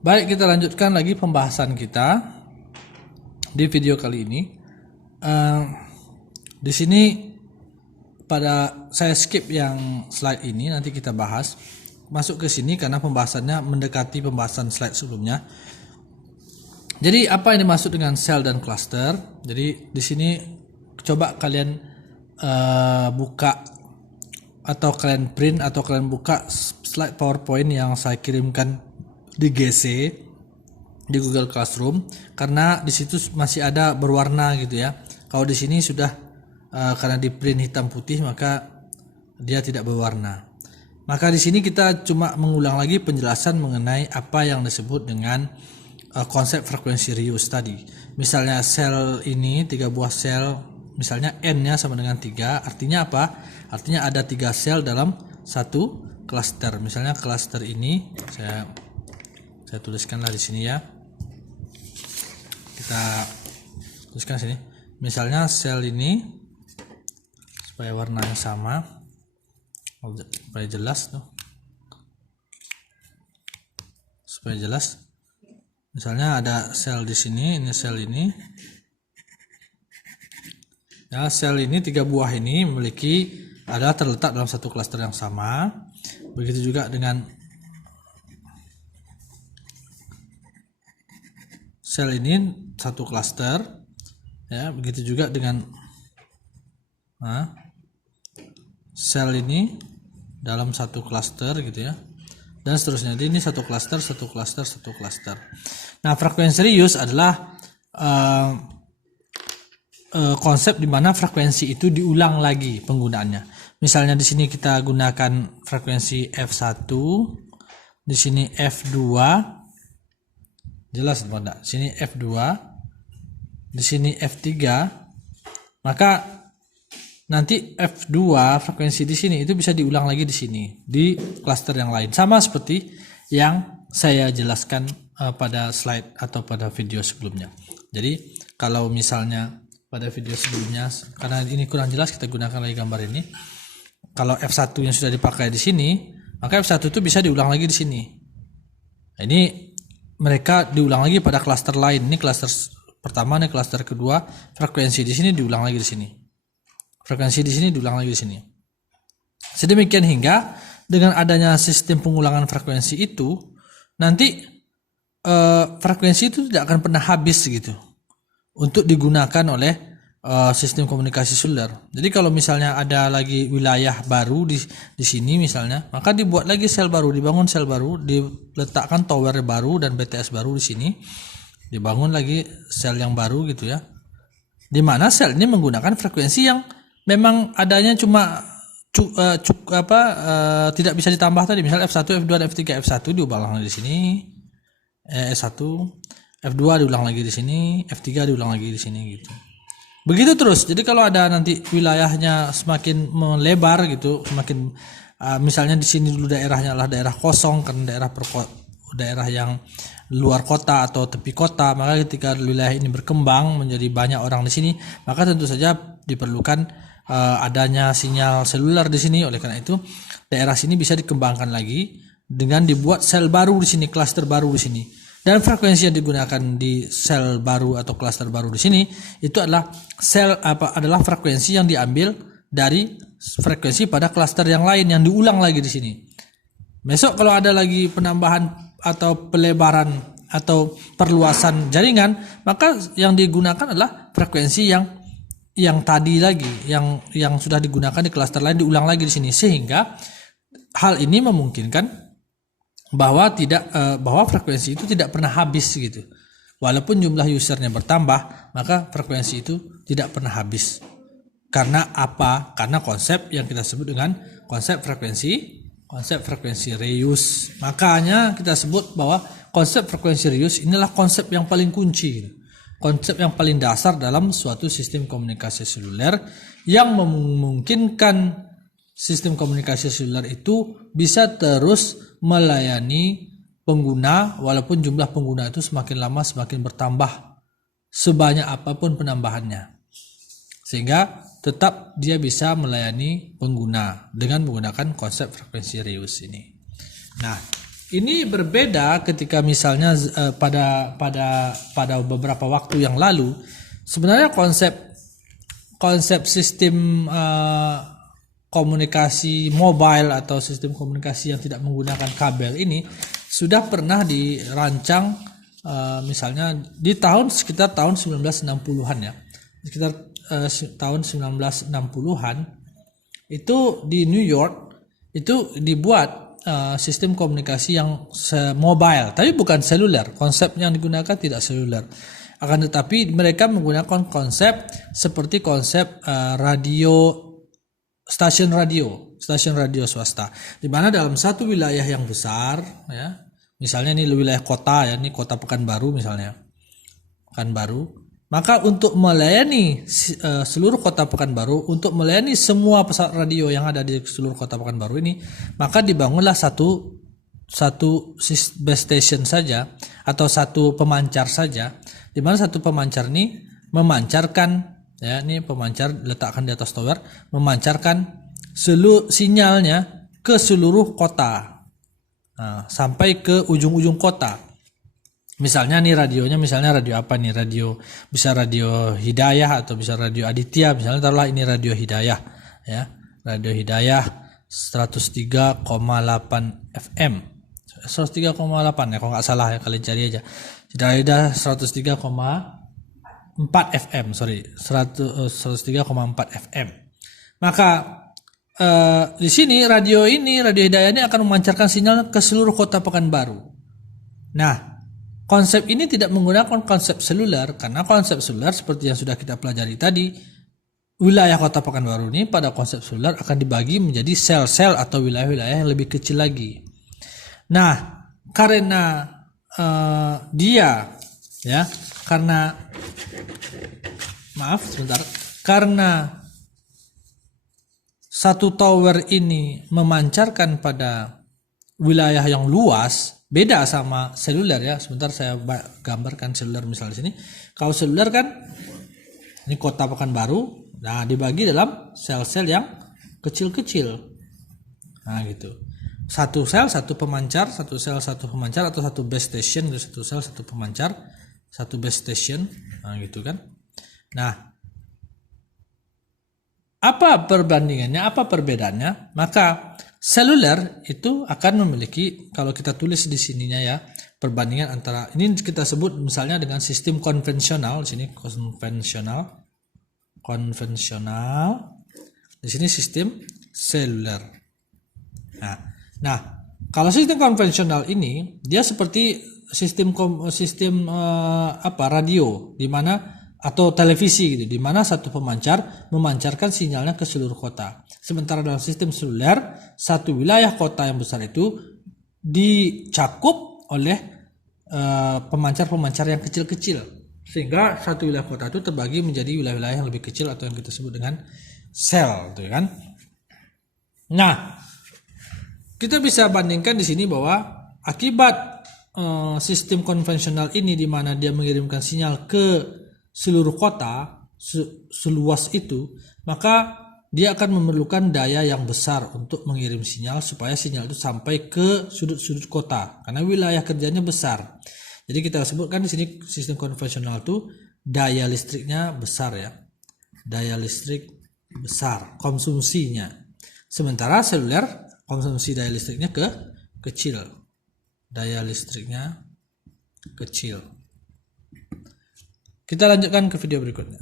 Baik, kita lanjutkan lagi pembahasan kita di video kali ini. Di sini saya skip yang slide ini, nanti kita bahas. Masuk ke sini karena pembahasannya mendekati pembahasan slide sebelumnya. Jadi apa yang dimaksud dengan sel dan cluster? Jadi di sini coba kalian buka atau kalian print atau kalian buka slide PowerPoint yang saya kirimkan di GC di Google Classroom, karena di situ masih ada berwarna gitu ya. Kalau di sini sudah karena di print hitam putih maka dia tidak berwarna. Maka di sini kita cuma mengulang lagi penjelasan mengenai apa yang disebut dengan konsep frekuensi reuse tadi. Misalnya sel ini 3 buah sel, misalnya n-nya sama dengan 3, artinya apa? Artinya ada 3 sel dalam satu cluster. Misalnya cluster ini saya tuliskanlah di sini ya. Kita tuliskan sini. Misalnya sel ini supaya warnanya sama, supaya jelas tuh. Supaya jelas. Misalnya ada sel di sini, ini sel ini. Ya, sel ini 3 buah ini adalah terletak dalam satu klaster yang sama. Begitu juga dengan sel ini satu klaster, ya. Begitu juga dengan sel ini dalam satu klaster gitu ya, dan seterusnya. Jadi ini satu klaster, satu klaster, satu klaster. Nah, frekuensi reuse adalah konsep di mana frekuensi itu diulang lagi penggunaannya. Misalnya di sini kita gunakan frekuensi F1, di sini F2, jelas tidak? Sini F2, di sini F3, maka nanti F2 frekuensi di sini itu bisa diulang lagi di sini di klaster yang lain, sama seperti yang saya jelaskan pada slide atau pada video sebelumnya. Jadi kalau misalnya pada video sebelumnya, karena ini kurang jelas, kita gunakan lagi gambar ini. Kalau F1 yang sudah dipakai di sini, maka F1 itu bisa diulang lagi di sini. Nah, ini mereka diulang lagi pada klaster lain. Ini klaster pertama, ini klaster kedua. Frekuensi di sini diulang lagi di sini. Frekuensi di sini diulang lagi di sini. Sedemikian hingga dengan adanya sistem pengulangan frekuensi itu, nanti frekuensi itu tidak akan pernah habis gitu untuk digunakan oleh sistem komunikasi seluler. Jadi kalau misalnya ada lagi wilayah baru di sini misalnya, maka dibuat lagi sel baru, dibangun sel baru, diletakkan tower baru dan BTS baru di sini, dibangun lagi sel yang baru gitu ya. Di mana sel ini menggunakan frekuensi yang memang adanya cuma tidak bisa ditambah tadi. Misal F1, F2, dan F3, F1 diulang lagi di sini, S1, F2 diulang lagi di sini, F3 diulang lagi di sini gitu. Begitu terus. Jadi kalau ada nanti wilayahnya semakin melebar gitu, semakin misalnya di sini dulu daerahnya adalah daerah kosong karena daerah yang luar kota atau tepi kota, maka ketika wilayah ini berkembang menjadi banyak orang di sini, maka tentu saja diperlukan adanya sinyal seluler di sini. Oleh karena itu daerah sini bisa dikembangkan lagi dengan dibuat sel baru di sini, klaster baru di sini. Dan frekuensi yang digunakan di sel baru atau klaster baru di sini itu adalah adalah frekuensi yang diambil dari frekuensi pada klaster yang lain yang diulang lagi di sini. Besok kalau ada lagi penambahan atau pelebaran atau perluasan jaringan, maka yang digunakan adalah frekuensi yang tadi lagi, yang sudah digunakan di klaster lain diulang lagi di sini, sehingga hal ini memungkinkan bahwa frekuensi itu tidak pernah habis gitu. Walaupun jumlah usernya bertambah, maka frekuensi itu tidak pernah habis. Karena apa? Karena konsep yang kita sebut dengan konsep frekuensi reuse. Makanya kita sebut bahwa konsep frekuensi reuse inilah konsep yang paling kunci gitu. Konsep yang paling dasar dalam suatu sistem komunikasi seluler yang memungkinkan sistem komunikasi seluler itu bisa terus melayani pengguna walaupun jumlah pengguna itu semakin lama semakin bertambah sebanyak apapun penambahannya, sehingga tetap dia bisa melayani pengguna dengan menggunakan konsep frekuensi reuse ini. Nah, ini berbeda ketika misalnya pada beberapa waktu yang lalu sebenarnya konsep sistem komunikasi mobile atau sistem komunikasi yang tidak menggunakan kabel ini sudah pernah dirancang misalnya di sekitar tahun 1960-an ya. Sekitar tahun 1960-an itu di New York itu dibuat sistem komunikasi yang mobile, tapi bukan seluler. Konsep yang digunakan tidak seluler. Akan tetapi mereka menggunakan konsep seperti konsep stasiun radio swasta, di mana dalam satu wilayah yang besar, ya, misalnya ini wilayah kota ya, ini kota Pekanbaru misalnya, Pekanbaru. Maka untuk melayani seluruh kota Pekanbaru, untuk melayani semua pesawat radio yang ada di seluruh kota Pekanbaru ini, maka dibangunlah satu base station saja atau satu pemancar saja, di mana satu pemancar ini memancarkan, ya, ini pemancar letakkan di atas tower, memancarkan seluruh sinyalnya ke seluruh kota, sampai ke ujung-ujung kota. Misalnya nih radionya, misalnya radio apa nih, bisa radio Hidayah atau bisa radio Aditya, misalnya taruhlah ini radio Hidayah ya, radio Hidayah 103,8 FM 103,8 ya kalau nggak salah ya, kalian cari aja Hidayah 103,4 FM 103,4 FM. Maka di sini radio Hidayah ini akan memancarkan sinyal ke seluruh kota Pekanbaru. Nah, konsep ini tidak menggunakan konsep seluler, karena konsep seluler seperti yang sudah kita pelajari tadi, wilayah kota Pekanbaru ini pada konsep seluler akan dibagi menjadi sel-sel atau wilayah-wilayah yang lebih kecil lagi. Nah, karena karena satu tower ini memancarkan pada wilayah yang luas, beda sama seluler ya. Sebentar saya gambarkan seluler misalnya di sini. Kalau seluler kan ini kota Pekanbaru, nah dibagi dalam sel-sel yang kecil-kecil. Nah gitu. Satu sel satu pemancar, satu sel satu pemancar, atau satu base station, satu sel satu pemancar, satu base station. Nah gitu kan. Nah, apa perbandingannya, apa perbedaannya? Maka seluler itu akan memiliki, kalau kita tulis di sininya ya, perbandingan antara ini kita sebut misalnya dengan sistem konvensional, di sini konvensional, di sini sistem seluler. Nah, kalau sistem konvensional ini dia seperti sistem radio, di mana atau televisi gitu, di mana satu pemancar memancarkan sinyalnya ke seluruh kota. Sementara dalam sistem seluler, satu wilayah kota yang besar itu dicakup oleh pemancar-pemancar yang kecil-kecil, sehingga satu wilayah kota itu terbagi menjadi wilayah-wilayah yang lebih kecil atau yang kita sebut dengan sel, gitu kan. Nah, kita bisa bandingkan di sini bahwa akibat sistem konvensional ini, di mana dia mengirimkan sinyal ke seluruh kota seluas itu, maka dia akan memerlukan daya yang besar untuk mengirim sinyal supaya sinyal itu sampai ke sudut-sudut kota, karena wilayah kerjanya besar. Jadi kita sebutkan di sini sistem konvensional itu daya listriknya besar ya, daya listrik besar konsumsinya. Sementara seluler konsumsi daya listriknya kecil, daya listriknya kecil. Kita lanjutkan ke video berikutnya.